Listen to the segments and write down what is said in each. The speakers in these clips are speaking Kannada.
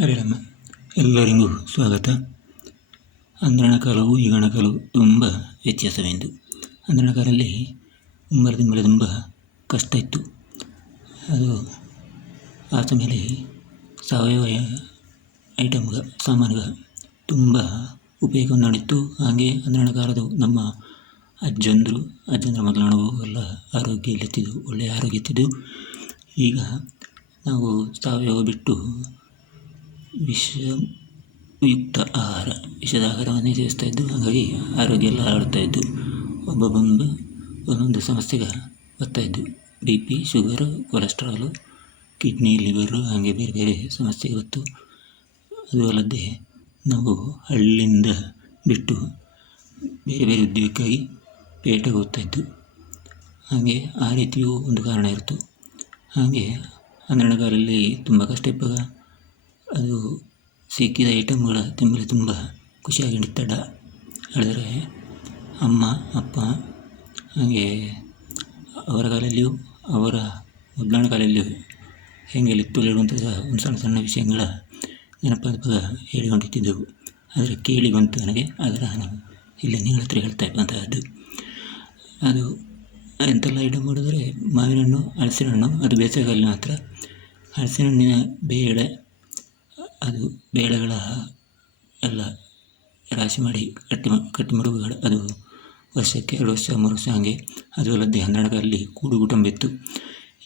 ಹರಿರಮ್ಮ ಎಲ್ಲರಿಗೂ ಸ್ವಾಗತ. ಅಂದ್ರಣ ಕಾಲವು ಈಗಣ ಕಾಲವು ತುಂಬ ವ್ಯತ್ಯಾಸವೆಂದು. ಅಂದ್ರಣ ಕಾಲದಲ್ಲಿ ಉಂಬರದಿಂಬಲ ತುಂಬ ಕಷ್ಟ ಇತ್ತು. ಅದು ಆ ಸಮಯದಲ್ಲಿ ಸಾವಯವ ಐಟಮ್ಗ ಸಾಮಾನುಗ ತುಂಬ ಉಪಯೋಗ ನಡೀತು ಹಾಗೆ ಅಂದ್ರಣ ಕಾಲದ ನಮ್ಮ ಅಜ್ಜಂದರು, ಅಜ್ಜಂದ್ರ ಮೊದಲಾಣವು ಎಲ್ಲ ಆರೋಗ್ಯ ಇಲ್ಲಿತ್ತಿದ್ದು ಒಳ್ಳೆಯ ಆರೋಗ್ಯ ಇತ್ತಿದ್ದು. ಈಗ ನಾವು ಸಾವಯವ ಬಿಟ್ಟು ವಿಷಯುಕ್ತ ಆಹಾರ. ವಿಷದ ಆಹಾರವನ್ನೇ ಸೇವಿಸ್ತಾ ಇದ್ದು, ಹಾಗಾಗಿ ಆರೋಗ್ಯ ಎಲ್ಲ ಹಾಳಾಗ್ತಾಯಿದ್ದು ಒಬ್ಬೊಬ್ಬೊಂದು ಒಂದೊಂದು ಸಮಸ್ಯೆಗೆ ಬರ್ತಾಯಿದ್ದು B P, sugar, cholesterol, kidney, liver, ಹಾಗೆ ಬೇರೆ ಬೇರೆ ಸಮಸ್ಯೆಗೆ ಬತ್ತು, ಅದು ಅಲ್ಲದೆ ನಾವು ಹಳ್ಳಿಯಿಂದ ಬಿಟ್ಟು ಬೇರೆ ಬೇರೆ ಉದ್ಯೋಗಕ್ಕಾಗಿ ಪೇಟೆಗೆ ಹೋಗ್ತಾ ಇದ್ದು, ಹಾಗೆ ಆ ರೀತಿಯೂ ಒಂದು ಕಾರಣ ಇರ್ತು ಹಾಗೆ ಹನ್ನೆರಡು ಕಾಲಲ್ಲಿ ತುಂಬ ಕಷ್ಟ ಇಪ್ಪಾಗ ಅದು ಸಿಕ್ಕಿದ ಐಟಮ್ಗಳ ತಿಂಬಲು ತುಂಬ ಖುಷಿಯಾಗಿ ತಡ ಹೇಳಿದರೆ ಅಮ್ಮ, ಅಪ್ಪ, ಹಾಗೆ ಅವರ ಕಾಲಲ್ಲಿಯೂ, ಅವರ ಮೊದಲನೇ ಕಾಲಲ್ಲಿಯೂ ಹೇಗೆ ಲಿತ್ತು ಹೇಳುವಂತಹ ಒಂದು ಸಣ್ಣ ಸಣ್ಣ ವಿಷಯಗಳ ನೆನಪಾದಾಗ ಹೇಳಿಕೊಂಡಿದ್ದೆವು ಆದರೆ ಕೇಳಿ ಬಂತು ನನಗೆ, ಅದರ ನಾನು ಇಲ್ಲಿ ನಿಮ್ಮ ಹತ್ರ ಹೇಳ್ತಾ ಇರುವಂತಹದ್ದು ಅದು ಎಂತೆಲ್ಲ ಐಟಮ್ ಮಾಡಿದರೆ ಮಾವಿನ ಹಣ್ಣು ಹಲಸಿನ ಹಣ್ಣು ಅದು ಬೇಸಿಗೆಗಾಲ ಮಾತ್ರ. ಹಲಸಿನ ಹಣ್ಣಿನ ಬೇಳೆ ಅದು ಬೇಳೆಗಳ ಎಲ್ಲ ರಾಶಿ ಮಾಡಿ ಕಟ್ಟಿ ಕಟ್ಟಿ ಮಡುಗುಗಳು ಅದು ವರ್ಷಕ್ಕೆ ಎರಡು ವರ್ಷ, ಮೂರು ವರ್ಷ ಹಾಗೆ ಅದು ಅಲ್ಲದೆ ಹನ್ನೆರಡರಲ್ಲಿ ಕೂಡು ಕುಟುಂಬ ಇತ್ತು.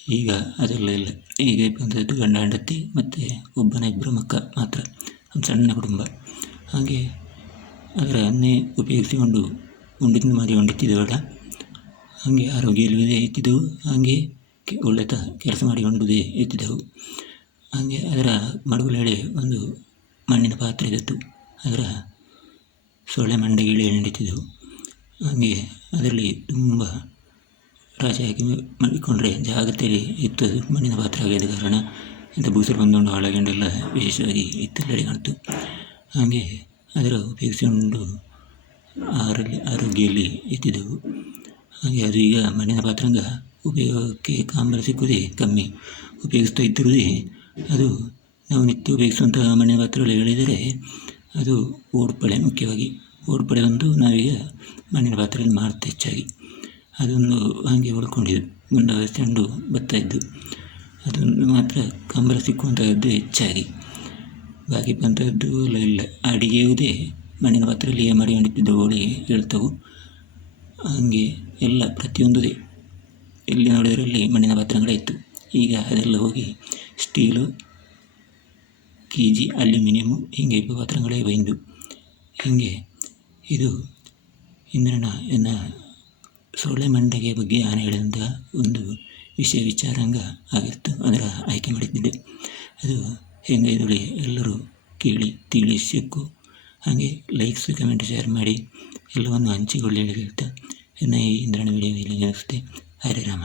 ಈಗ ಅದೆಲ್ಲ ಇಲ್ಲ. ಈಗ ಬಂದದ್ದು ಗಂಡ, ಹೆಂಡತಿ ಮತ್ತು ಒಬ್ಬನ ಇಬ್ಬರು ಮಕ್ಕ ಮಾತ್ರ. ಒಂದು ಸಣ್ಣ ಕುಟುಂಬ. ಹಾಗೆ ಅದರ ಅನ್ನೇ ಉಪಯೋಗಿಸಿಕೊಂಡು ಉಂಡಿದ್ದು ಮಾಡಿ ಉಂಡಿತ್ತಿದ್ದವಲ್ಲ, ಹಾಗೆ ಆರೋಗ್ಯ ಇಲ್ಲದೆ ಇತ್ತಿದ್ದವು. ಹಾಗೆ ಒಳ್ಳೆಯ ಕೆಲಸ ಮಾಡಿಕೊಂಡುದೇ ಇತ್ತಿದ್ದೆವು. ಹಾಗೆ ಅದರ ಮಡುಗುಲೆಡೆ ಒಂದು ಮಣ್ಣಿನ ಪಾತ್ರೆ ಇದ್ದಿತ್ತು ಅದರ ಸೊಳ್ಳೆ ಮಂಡೆ ಗಿಳಿ ನಡೀತಿದ್ದವು ಹಾಗೆ ಅದರಲ್ಲಿ ತುಂಬ ರಾಶಿ ಹಾಕಿ ಮಾಡಿಕೊಂಡ್ರೆ ಜಾಗ್ರತೆಯಲ್ಲಿ ಇತ್ತು. ಮಣ್ಣಿನ ಪಾತ್ರೆ ಆಗಿದ್ದ ಕಾರಣ ಇಂಥ ಬೂಸರು ಬಂದುಕೊಂಡು ಹಾಳಾಗಿಂಡೆಲ್ಲ ವಿಶೇಷವಾಗಿ ಇತ್ತಲ್ಲಡೆ ಕಾಣ್ತು. ಹಾಗೆ ಅದರ ಉಪಯೋಗಿಸಿಕೊಂಡು ಆರಲ್ಲಿ, ಆರೋಗ್ಯದಲ್ಲಿ ಇತ್ತಿದ್ದೆವು ಹಾಗೆ ಅದು ಈಗ ಮಣ್ಣಿನ ಪಾತ್ರಂಗ ಉಪಯೋಗಕ್ಕೆ ಕಾಮರ ಸಿಕ್ಕುವುದೇ ಕಮ್ಮಿ. ಉಪಯೋಗಿಸ್ತಾ ಇದ್ದಿರುವುದೇ ಅದು ನಾವು ನಿತ್ಯ ಉಪಯೋಗಿಸುವಂತಹ ಮಣ್ಣಿನ ಪಾತ್ರೆಗಳು ಹೇಳಿದರೆ ಅದು ಓಡ್ಪಳೆ ಮುಖ್ಯವಾಗಿ. ಓಡ್ಪಳೆ ಒಂದು ನಾವೀಗ ಮಣ್ಣಿನ ಪಾತ್ರೆಯಲ್ಲಿ ಮಾರುತ್ತೆ ಹೆಚ್ಚಾಗಿ. ಅದೊಂದು ಹಾಗೆ ಉಳ್ಕೊಂಡಿದ್ದು ಮುಂದೆ ಚೆಂಡು ಬರ್ತಾಯಿದ್ದು ಅದೊಂದು ಮಾತ್ರ ಕಂಬಳ ಸಿಕ್ಕುವಂಥದ್ದು ಹೆಚ್ಚಾಗಿ. ಬಾಕಿ ಬಂದದ್ದು ಎಲ್ಲ ಇಲ್ಲ. ಅಡಿಗೆಯುವುದೇ ಮಣ್ಣಿನ ಪಾತ್ರೆಯಲ್ಲಿಯೇ ಮಾಡಿಕೊಂಡಿದ್ದು ಹೋಳಿಗೆ ಹೇಳ್ತವು. ಹಾಗೆ ಎಲ್ಲ ಪ್ರತಿಯೊಂದುದೇ ಎಲ್ಲಿ ನೋಡಿದರೆ ಅಲ್ಲಿ ಮಣ್ಣಿನ ಪಾತ್ರೆಗಳೇ ಇತ್ತು. ಈಗ ಅದೆಲ್ಲ ಹೋಗಿ ಸ್ಟೀಲು ಕೆ ಜಿ ಅಲ್ಯೂಮಿನಿಯಮ್ಮು ಹೀಗೆ ಪಾತ್ರೆಗಳೇ ಬೈಂದು ಹೀಗೆ ಇದು ಇಂದ್ರನ ಎನ್ನ ಸೊಳ್ಳೆ ಮಂಡಗೆ ಬಗ್ಗೆ ನಾನು ಹೇಳಿದಂತಹ ಒಂದು ವಿಷಯ ವಿಚಾರಾಂಗ ಆಗಿತ್ತು, ಅದರ ಆಯ್ಕೆ ಮಾಡಿದ್ದೆ ಅದು ಹೆಂಗೆ ಇದರಲ್ಲಿ ಎಲ್ಲರೂ ಕೇಳಿ, ತಿಳಿ ಸಿಕ್ಕು ಹಾಗೆ ಲೈಕ್ಸ್ ಕಮೆಂಟ್ ಶೇರ್ ಮಾಡಿ, ಎಲ್ಲವನ್ನು ಹಂಚಿಕೊಳ್ಳಿ ಹೇಳ್ತಾ ಇನ್ನು ಈ ಇಂದ್ರನ ವಿಡಿಯೋ ಇಲ್ಲಿ ನಿಲ್ಲಿಸುತ್ತೆ ಹರೇ ರಾಮ.